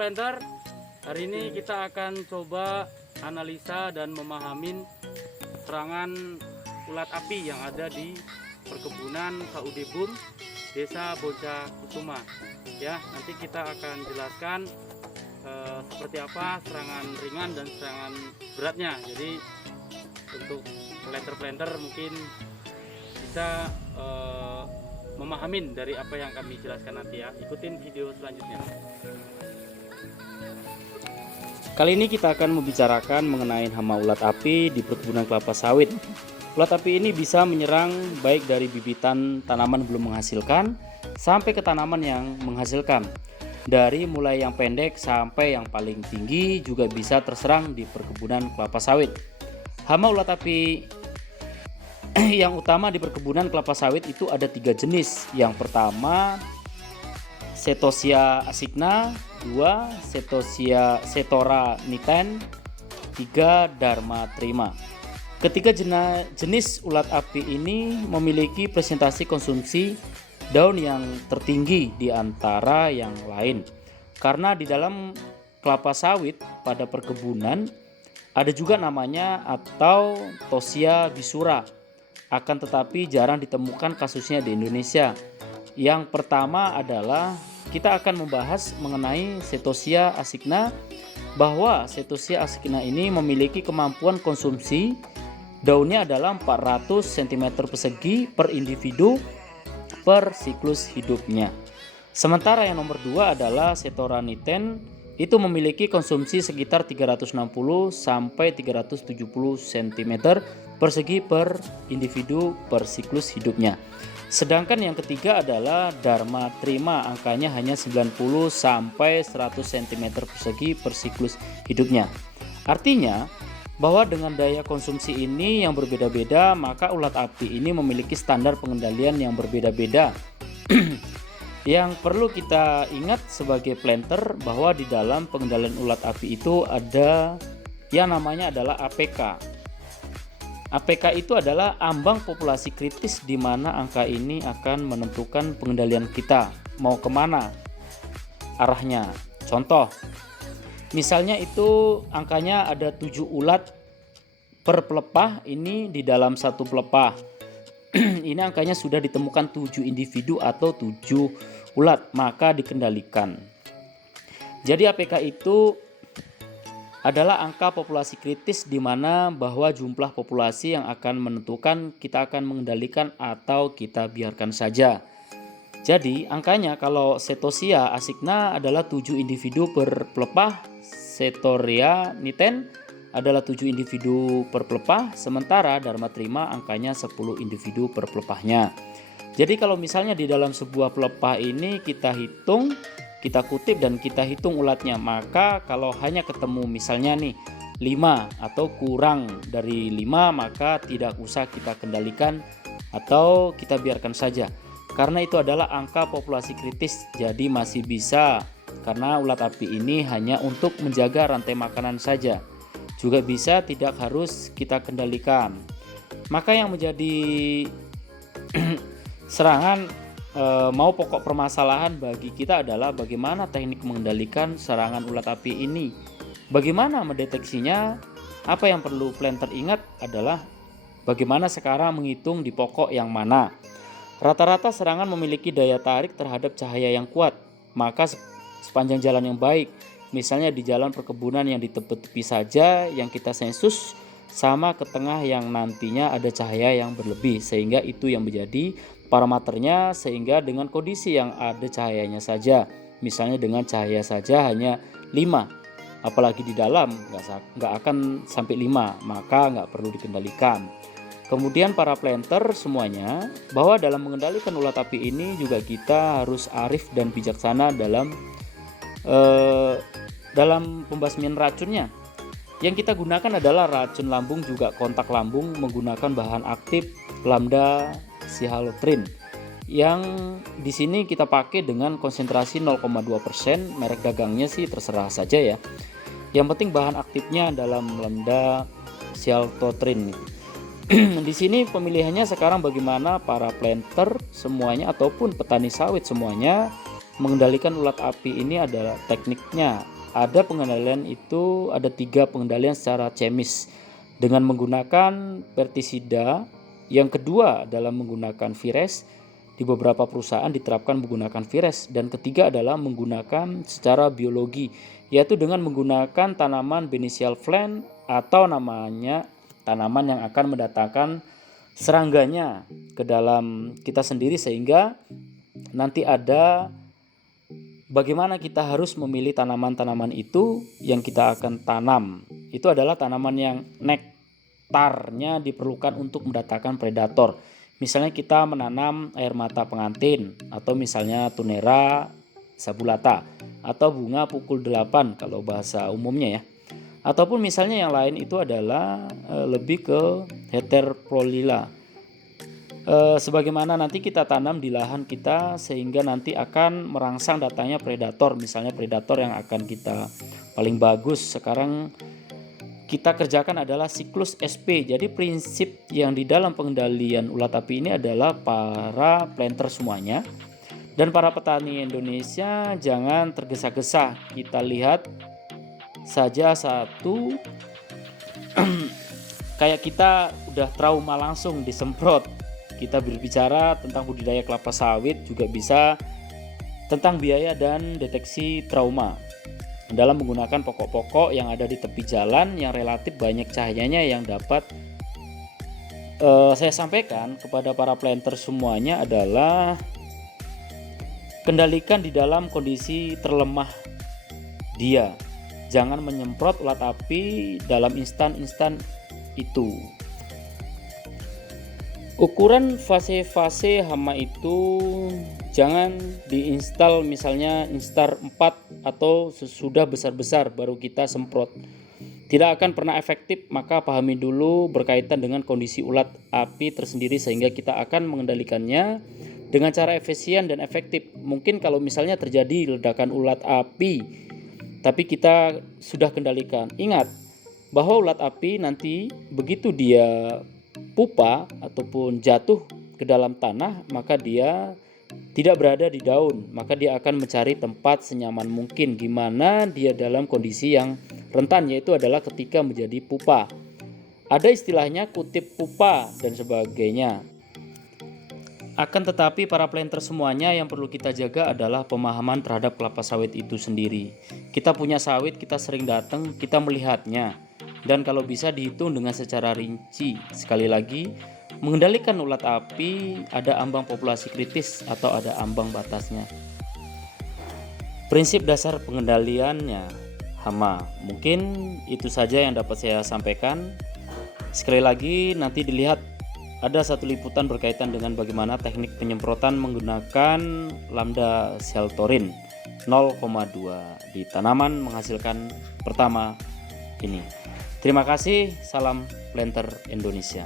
planter, hari ini kita akan coba analisa dan memahamin serangan ulat api yang ada di perkebunan KUD BUM Desa Bojah Kusuma. Ya, nanti kita akan jelaskan seperti apa serangan ringan dan serangan beratnya. Jadi untuk planter mungkin bisa memahamin dari apa yang kami jelaskan nanti ya. Ikutin video selanjutnya. Kali ini kita akan membicarakan mengenai hama ulat api di perkebunan kelapa sawit. Ulat api ini bisa menyerang baik dari bibitan tanaman belum menghasilkan sampai ke tanaman yang menghasilkan. Dari mulai yang pendek sampai yang paling tinggi juga bisa terserang di perkebunan kelapa sawit. Hama ulat api yang utama di perkebunan kelapa sawit itu ada 3 jenis. Yang pertama Setosia asigna, 2 Setosia setora niten, 3 Dharma trima. Ketiga jenis ulat api ini memiliki presentasi konsumsi daun yang tertinggi di antara yang lain. Karena di dalam kelapa sawit pada perkebunan ada juga namanya atau Tosia bisura. Akan tetapi jarang ditemukan kasusnya di Indonesia. Yang pertama adalah kita akan membahas mengenai Setosia asigna, bahwa Setosia asigna ini memiliki kemampuan konsumsi daunnya adalah 400 cm persegi per individu per siklus hidupnya. Sementara yang nomor 2 adalah Setora niten, itu memiliki konsumsi sekitar 360 sampai 370 cm persegi per individu per siklus hidupnya. Sedangkan yang ketiga adalah Dharma trima, angkanya hanya 90 sampai 100 cm persegi per siklus hidupnya. Artinya bahwa dengan daya konsumsi ini yang berbeda-beda, maka ulat api ini memiliki standar pengendalian yang berbeda-beda. Yang perlu kita ingat sebagai planter bahwa di dalam pengendalian ulat api itu ada yang namanya adalah APK. APK itu adalah ambang populasi kritis, di mana angka ini akan menentukan pengendalian kita mau kemana arahnya. Contoh, misalnya itu angkanya ada 7 ulat per pelepah, ini di dalam satu pelepah. Ini angkanya sudah ditemukan 7 individu atau 7 ulat, maka dikendalikan. Jadi APK itu adalah angka populasi kritis, di mana bahwa jumlah populasi yang akan menentukan kita akan mengendalikan atau kita biarkan saja. Jadi angkanya kalau Setosia asigna adalah 7 individu per pelepah, Setoria niten adalah 7 individu per pelepah, sementara Dharma trima angkanya 10 individu per pelepahnya. Jadi kalau misalnya di dalam sebuah pelepah ini kita hitung, kita kutip dan kita hitung ulatnya, maka kalau hanya ketemu misalnya nih 5 atau kurang dari 5, maka tidak usah kita kendalikan atau kita biarkan saja. Karena itu adalah angka populasi kritis, jadi masih bisa, karena ulat api ini hanya untuk menjaga rantai makanan saja. Juga bisa tidak harus kita kendalikan. Maka yang menjadi serangan mau pokok permasalahan bagi kita adalah bagaimana teknik mengendalikan serangan ulat api ini. Bagaimana mendeteksinya? Apa yang perlu planter ingat adalah bagaimana sekarang menghitung di pokok yang mana. Rata-rata serangan memiliki daya tarik terhadap cahaya yang kuat, maka sepanjang jalan yang baik, misalnya di jalan perkebunan yang di tepi-tepi saja yang kita sensus, sama ke tengah yang nantinya ada cahaya yang berlebih, sehingga itu yang menjadi parameternya, sehingga dengan kondisi yang ada cahayanya saja, misalnya dengan cahaya saja hanya 5, apalagi di dalam nggak akan sampai 5, maka nggak perlu dikendalikan. Kemudian para planter semuanya, bahwa dalam mengendalikan ulat api ini juga kita harus arif dan bijaksana dalam pembasmian racunnya. Yang kita gunakan adalah racun lambung juga kontak lambung menggunakan bahan aktif lambda cihalotrin, yang di sini kita pakai dengan konsentrasi 0,2%. Merek dagangnya sih terserah saja ya. Yang penting bahan aktifnya dalam lambda cihalotrin. Di sini pemilihannya sekarang bagaimana para planter semuanya ataupun petani sawit semuanya mengendalikan ulat api ini adalah tekniknya. Ada pengendalian itu, ada 3 pengendalian secara chemis dengan menggunakan pestisida. Yang kedua adalah menggunakan vires. Di beberapa perusahaan diterapkan menggunakan vires. Dan ketiga adalah menggunakan secara biologi, yaitu dengan menggunakan tanaman beneficial plant atau namanya tanaman yang akan mendatangkan serangganya ke dalam kita sendiri, sehingga nanti ada bagaimana kita harus memilih tanaman-tanaman itu yang kita akan tanam. Itu adalah tanaman yang nektarnya diperlukan untuk mendatangkan predator. Misalnya kita menanam air mata pengantin, atau misalnya tunera sabulata, atau bunga pukul 8 kalau bahasa umumnya ya. Ataupun misalnya yang lain itu adalah lebih ke heteroprolila. Sebagaimana nanti kita tanam di lahan kita, sehingga nanti akan merangsang datangnya predator. Misalnya predator yang akan kita paling bagus sekarang kita kerjakan adalah siklus SP. Jadi prinsip yang di dalam pengendalian ulat api ini adalah para planter semuanya dan para petani Indonesia jangan tergesa-gesa. Kita lihat saja satu kayak kita udah trauma langsung disemprot. Kita berbicara tentang budidaya kelapa sawit juga bisa tentang biaya dan deteksi trauma dalam menggunakan pokok-pokok yang ada di tepi jalan yang relatif banyak cahayanya yang dapat saya sampaikan kepada para planter semuanya adalah kendalikan di dalam kondisi terlemah dia. Jangan menyemprot ulat api dalam instan-instan itu. Ukuran fase-fase hama itu jangan diinstal misalnya instar 4 atau sesudah besar-besar baru kita semprot. Tidak akan pernah efektif, maka pahami dulu berkaitan dengan kondisi ulat api tersendiri sehingga kita akan mengendalikannya dengan cara efisien dan efektif. Mungkin kalau misalnya terjadi ledakan ulat api tapi kita sudah kendalikan. Ingat bahwa ulat api nanti begitu dia pupa ataupun jatuh ke dalam tanah, maka dia tidak berada di daun, maka dia akan mencari tempat senyaman mungkin gimana dia dalam kondisi yang rentan, yaitu adalah ketika menjadi pupa. Ada istilahnya kutip pupa dan sebagainya. Akan tetapi para planter semuanya yang perlu kita jaga adalah pemahaman terhadap kelapa sawit itu sendiri. Kita punya sawit, kita sering datang, kita melihatnya. Dan kalau bisa dihitung dengan secara rinci. Sekali lagi, mengendalikan ulat api ada ambang populasi kritis atau ada ambang batasnya. Prinsip dasar pengendaliannya hama. Mungkin itu saja yang dapat saya sampaikan. Sekali lagi nanti dilihat ada satu liputan berkaitan dengan bagaimana teknik penyemprotan menggunakan lambda seltorin 0,2 di tanaman menghasilkan pertama ini. Terima kasih, salam planter Indonesia.